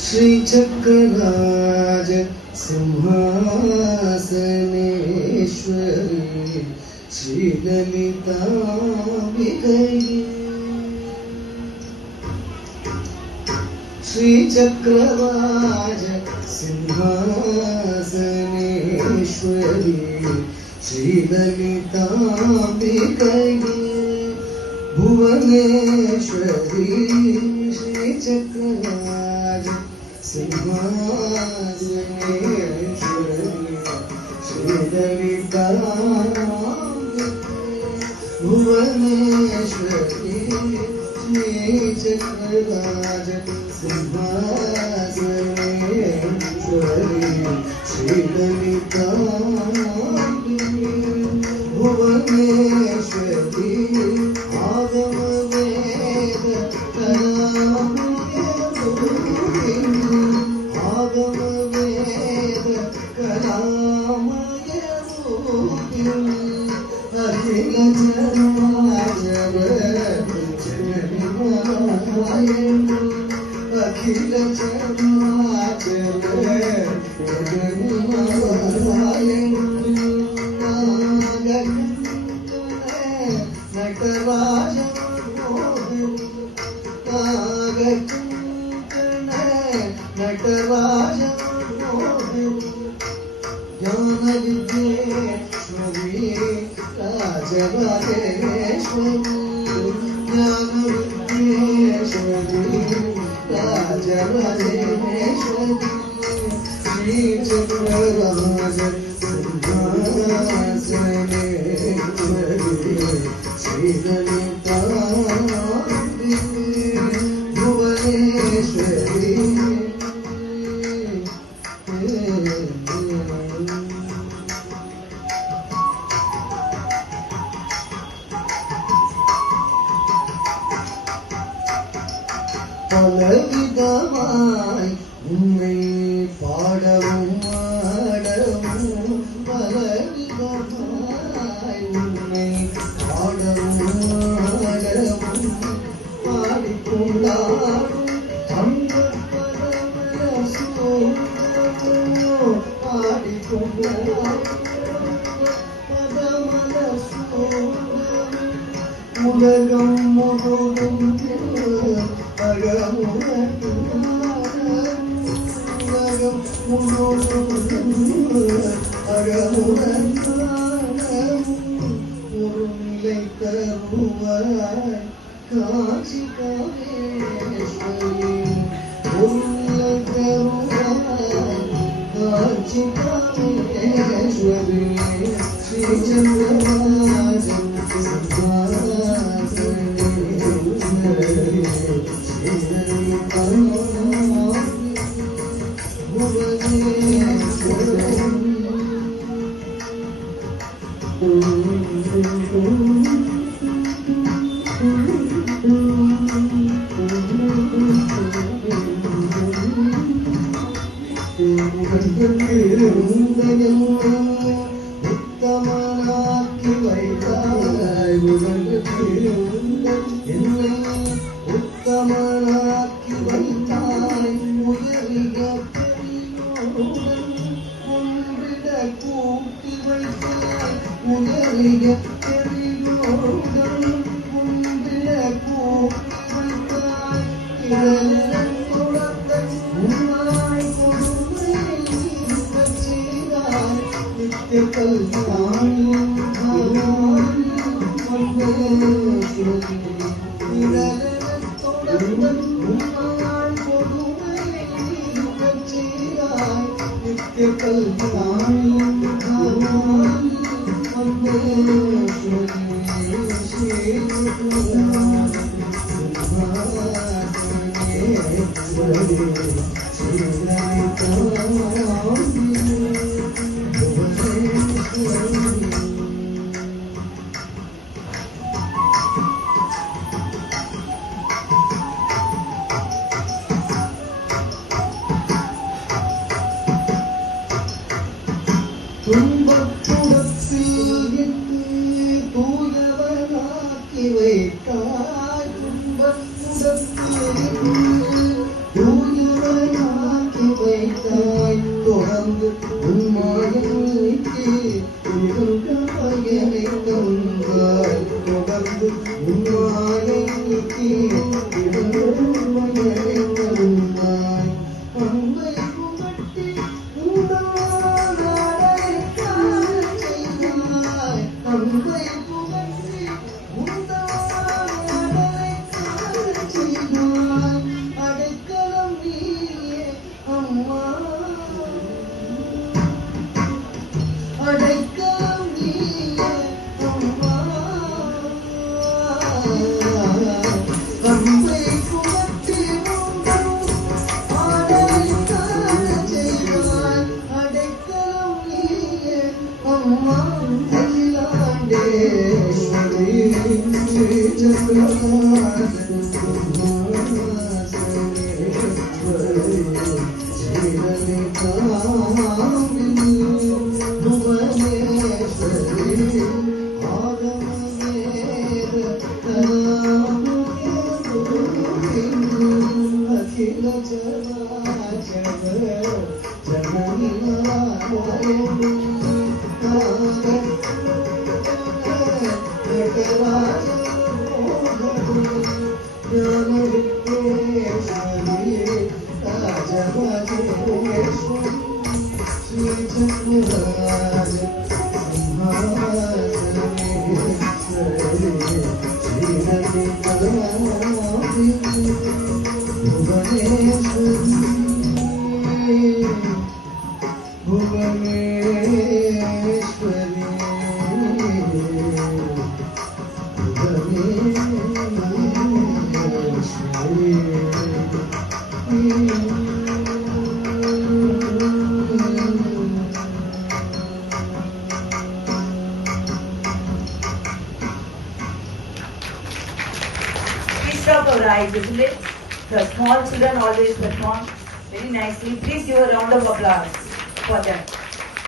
श्री चक्रराज सिंहासनेश्वरी श्री ललिताम्बिकये श्री चक्रराज सिंहासनेश्वरी श्री ललिताम्बिकये भुवनेश्वरी श्री चक्रराज सिंहासनेश्वरी श्री ललिताम्बिकये भुवनेश्वरी श्री चक्रराज सिंहासनेश्वरी श्री ललिताम्बिकये भुवनेश्वरी आगम वेद आगम वेद कलामय अखिल चराचर अखिल चराचर नटराज नटराज ज्ञान विद्येश्वरी राजराजेश्वरी ज्ञान विद्येश्वरी राजराजेश्वरी श्री चक्रराज सिंहासनेश्वरी श्री ललिताम्बिकये भुवनेश्वरी பலவிதமாய் உன்னை பாடவும் ஆடவும் பலவிதமாய் உன்னை பாடவும் ஆடவும் பாடிக்கொண்டாடும் அந்த பரம சோதரோ பாடிக்கொண்டாடும் பரம சோதரோ உலகம் முழுதும் பொருளை தருவாய் காட்சி காமேஸ்வரி பொருளை தருவாய் காட்சி காமேஸ்வரி ஸ்ரீ சந்திரராஜன் உத்தமனாக்கி வைத்தாய் என்னை உத்தமனாக்கி வைத்தாய் உயரிய பெரியோருடன் ஒன்றிட கூட்டி வைத்தாய் உயரிய பெரியோருடன் ஒன்றிட கூட்டி வைத்தாய் இடரின் குழந்தை உன்னாய் கொடுமை இருக்கச் செய்தாய் நித்திய கல்யாணியும் பவானி துன்பத்துடத்தில் என்னை தூயவனாக்கி வைத்தாய் துன்பத்துடத்தில் என்னை தூயவனாக்கி வைத்தாய் தொடர்ந்து உன்மாயனைக்கு பயனை தந்தாய் தொடர்ந்து உன்மாயனைக்கு பயனை தந்தாய் அன்பை புகட்டி அன்பை புகட்டி உண்டாய் செய்தாய் அடைக்கலம் நீயே அம்மா அடைக்கலம் நீயே அம்மா அன்பை புகட்டி அடைக்கலம் செய்தாய் அடைக்கலம் நீயே அம்மா Of right, isn't it? The small children always perform very nicely. Please give a round of applause for them.